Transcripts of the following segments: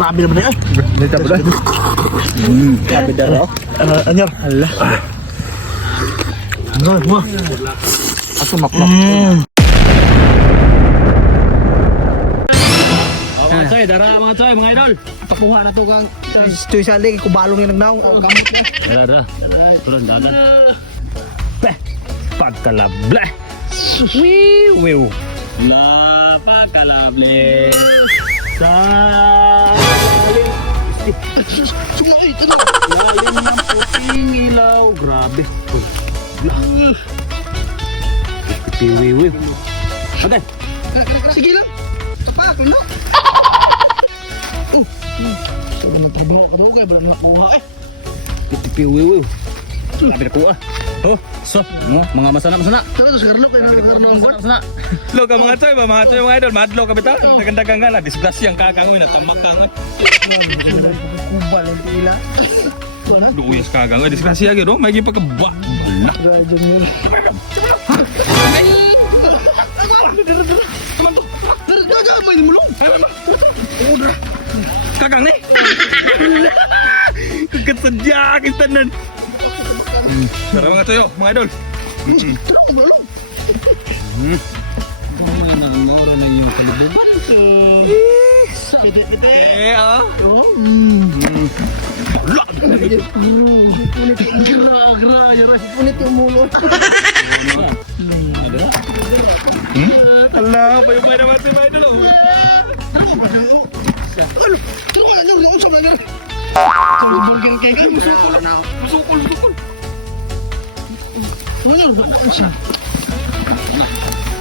Grabe naman yan. Dito ba? Grabe daw. Anyor. Hala. Ano, mo. Ako maklap. Mga choy, dara mga choy, mga idol. Pakuha na to kang choy sali, kubalong yung nagnaong. Kamot na. Dara. Turun dagan. Beh, pagkalable. Wiw. La pagkalable. Salim. Sumoy, ito na. Lalim ng puting ilaw. Grabe. Wiw. Agad. Sige lang. Tapak lang na. Sabi ng trabaho ka daw kaya walang nakuha eh. Wiw. Grabe na kuha. Oh, so, mga masana. Tara sa Carlo kaya nagkaroon ng bar. Masana. Lo ka mga choy, mga idol, madlo ka bitaw. Nagandang nga na, disgrasya ang kakangoy na tamakang. Kumbal ang tila. Duyas kakangoy, disgrasya gyud, may gi pagkaba. Bala. Gajan mo. Daga mo ini mulung. Kakang ni. Kagetsadya kistanan. Tara mga choy, mga idol. Tara mo mulung. Maura na yung kalibuban. Kete. Eh, ah. Oh. Gra, punit yung mulo. Allah, payupay naman si mga idol. Tara mo na, usap na. Burger cake. Musukol.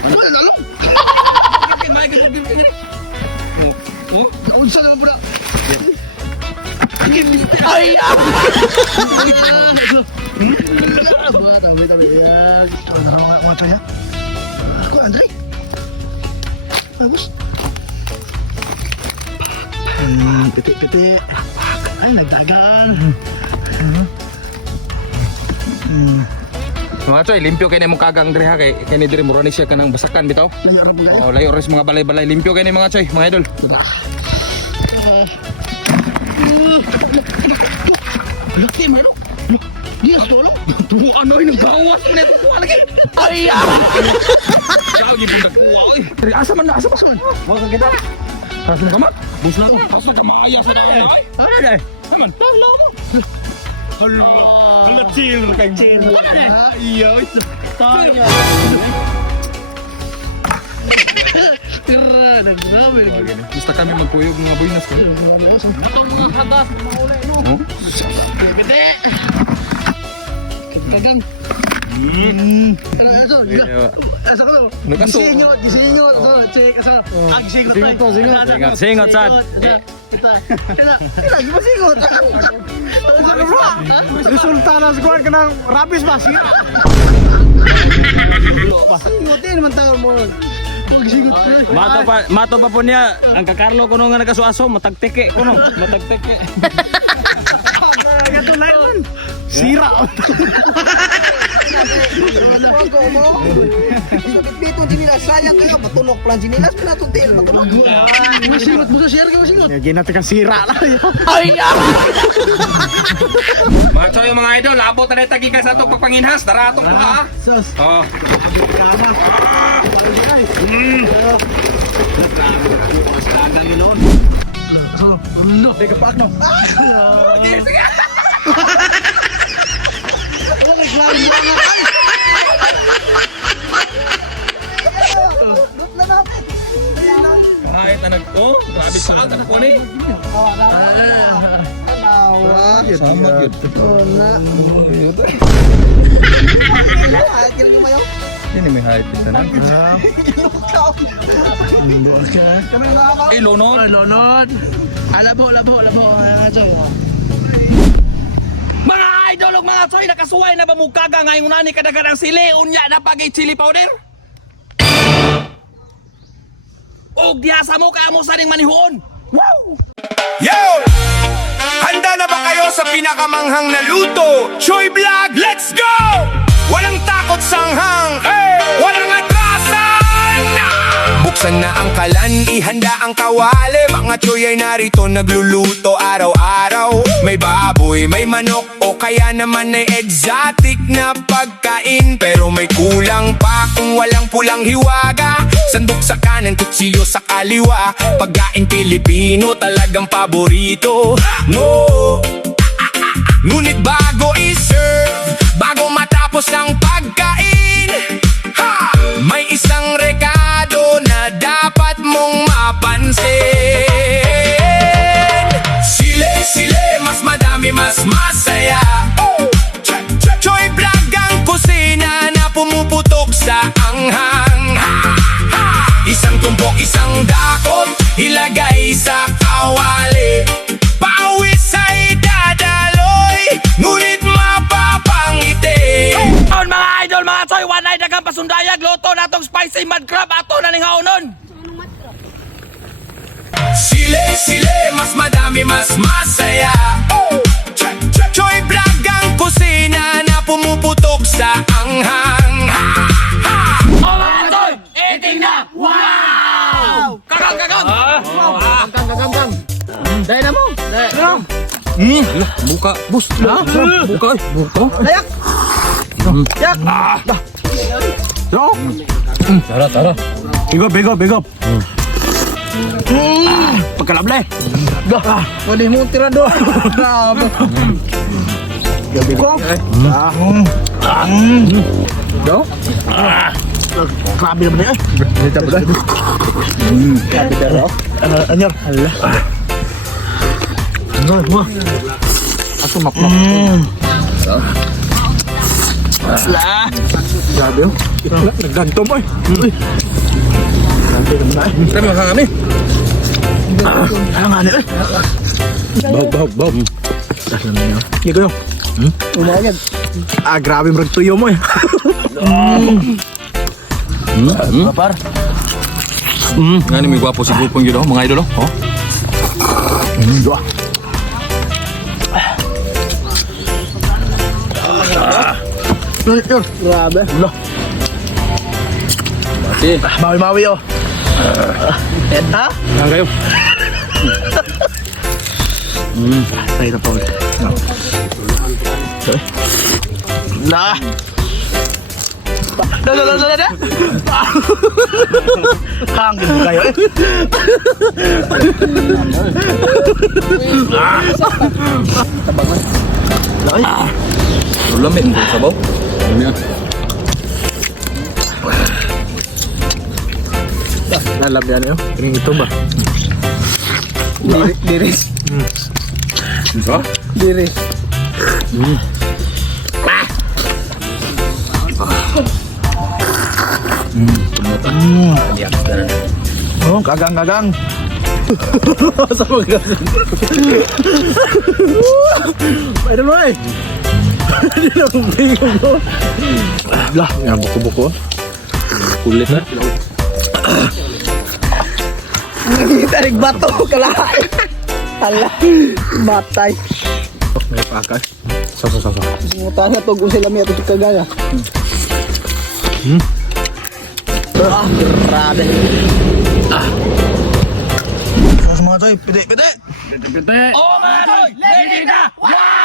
Wala na lang. Oh, Unsa naman pula. ay! Tabi. Gusto na mga tayo. Ako, Andre. Bagus. Piti. Ay, nagdagan. Mga choy, limpyo kayo na mong kagang dre ha. Kaya ni dre murani siya ka ng basakan bitaw. Layo na po kayo. Oh, layo res mga balay-balay. Limpyo kayo ni mga choy, mga idol. Laki, mano. Di na tolong. Tuh, ano yung nagbawas mo na ito kuha lagi. Ay! Siya, yung nagkuha ko eh. Dari asa man. Mga kang kita. Taras mo kamat. Bus lang. Asa ka maayang sa daan ay. Ano na? Naman. Tala mo. Hala, chill kang chill. Iya, Tanya. Kira, naggrabe. Gusto kami magkuyog mga buinas ko. Atong mga hagas, mga ulay, no? Oh? Piti. Kagang. Ano, ito? Asa ka no? Nakaso. Gisingot. So, check, asa. Gisingot. Singot, sad. Kita. Lagi ba singot? Resulta na sa kuwan ka ng rabis ba? Sira. Singotin naman tao mo. Gisingot ka. Mato pa po niya. Ang kakarlo ko nung nga nagkasuaso, matagteke ko nung. Matagteke. Gato na yun. Sira. Bitong sinilas, sayang kayo, matulog plan sinilas, pinatuntil, matulog. Masingot mo sa share ka, masingot. Ginati ka sira lang. Mga choy, mga idol, labot na tagi ka sa itong pagpanginhas. Tara itong kuha. Sus. Oh. Teka pak no. Sige. Oh, reklamo banget. Kahit na nagko, grabe sa akin ako ni. Tawa. Sama yun. Wala. Ay, kira nyo mayo. Yan may height dito na. Kami na ako. Eh, lonod. Lonod. Alabo. Choy. Mga idol ug mga choy, nakasuway na ba mo kaga ngayong nani kadagan ang sili unya na pagay chili powder? Og diha sa mo ka mo sa ning manihon. Wow! Yo! Handa na ba kayo sa pinakamanghang na luto? Choy Vlog, let's go! Walang takot sanghang, walang atrasan! Buksan na ang kalan, ihanda ang kawali. Mga choy ay narito nagluluto araw-araw. May baboy, may manok o kaya naman ay exotic na pagkain. Pero may kulang pa kung walang pulang hiwaga. Sandok sa kanan, kutsilyo sa kaliwa. Pagkain Pilipino talagang paborito. No, ngunit bago i-serve, bago matapos ang pagkain, ha! May isang rekado na dapat mong mapansin. Sile, mas madami, mas masaya. Choy Vlog ang kusina na pumuputok sa anghang. Isang tumpok, isang dakot, ilagay sa kawali. Pawis ay dadaloy, ngunit mapapangiti. On mga idol, mga choy, one night dagang pasundayag, loto natong spicy mud crab ato na ning haonon. Sile, mas madami, mas masaya. Choy Vlog ang kusina na pumuputok sa anghang. Oh mga choy, eating na! Wow! Kagang! Gang. Dahil na mo. Buka, bus. Buka, buka. Layak. Yak. Tara. Bigop. Pagkalable. Pwede mo tirado. Grabe. Ko. Grabe naman eh. Dito ba? Grabe daro. Anyar. Hala. Ano? Ato maklok. Grabe oh. Nagganto mo eh. Kami makakami. Ano nga nila? Bahog. Iko yun. Umayag. Grabe marag tuyo mo eh. Par. Ngani may gwapo si grupong yun, mga idol. Oh. Grabe. Mawi-mawi oh. Eta? Nga kayo. Tayo na pa ulit. Nah. Dah. Hangin mo kayo eh. Lamig mo sa baw. Lalab yan yun. Kering ito ba? Diris. Sa? Diris. Oh, gagang. Sama gagang. Pwede mo eh. Hindi na bingung ko. Lah, yang buku-buku. Kulit na. Tarik bato kalahin. Hala, matay. May pakas. Sasa. Muta na to kung sila may ito kagaya. Grabe. Mga toy, pide. Oh mga choy, eating na! Wow!